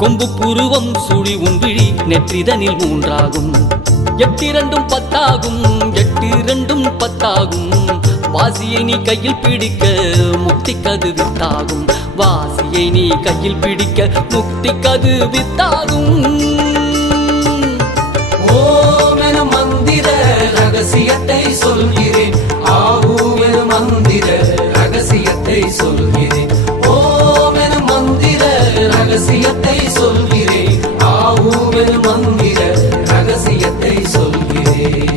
கொம்பு புருவம் சுழி உன்விழி நெற்றிதனில் மூன்றாகும். எட்டிரண்டும் பத்தாகும், எட்டிரண்டும் பத்தாகும். வாசியை நீ கையில் பிடிக்க முக்தி கது வித்தாகும். வாசியை நீ கையில் பிடிக்க முக்தி கது வித்தாகும். ஓம் எனும் மந்திர ரகசியத்தை சொல்கிறேன். ஆவும் எனும் மந்திர ரகசியத்தை சொல்கிறேன். ஓம் எனும் மந்திர ரகசியத்தை சொல்கிறேன். ஆவும் எனும் மந்திர ரகசியத்தை சொல்கிறேன்.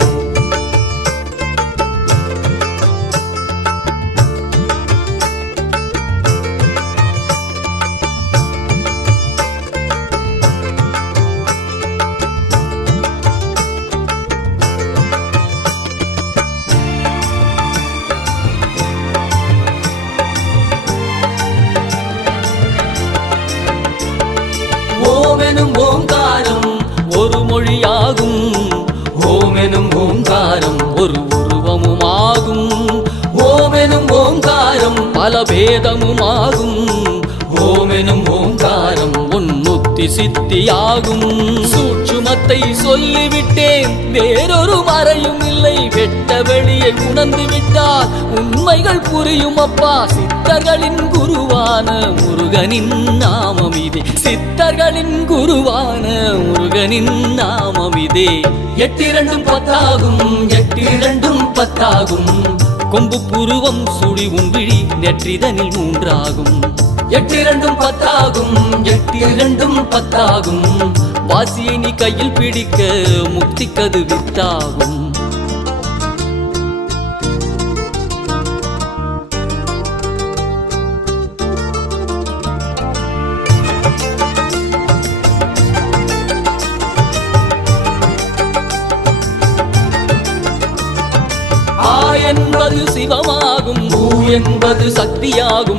ஓமெனும் ஓங்காரம் ஒரு மொழியாகும். ஓமெனும் ஓங்காரம் ஒரு உருவமுமாகும். ஓமெனும் ஓங்காரம் பல பேதமுமாகும். ஓமெனும் ஓங்காரம் உன்முத்தி சித்தியாகும். சூட்சுமத்தை சொல்லிவிட்டேன், வேறொரு மறையும் இல்லை. வெட்ட வெளியை உணர்ந்து விட்டால் உண்மைகள் புரியும் அப்பா. சித்தர்களின் குருவான முருகனின் நாமம் இதே. சித்தர்களின் குருவான முருகனின் நாமம் இதே. எட்டிரண்டும் பத்தாகும், எட்டிரண்டும் பத்தாகும். கொம்பு புருவம் சுழி உன்விழி நெற்றிதனில் மூன்றாகும். எட்டிரண்டும் பத்தாகும், எட்டிரண்டும் பத்தாகும். வாசியை நீ கையில் பிடிக்க முக்தி கது வித்தாகும். என்பது சிவமாகும். பூ என்பது சக்தியாகும்.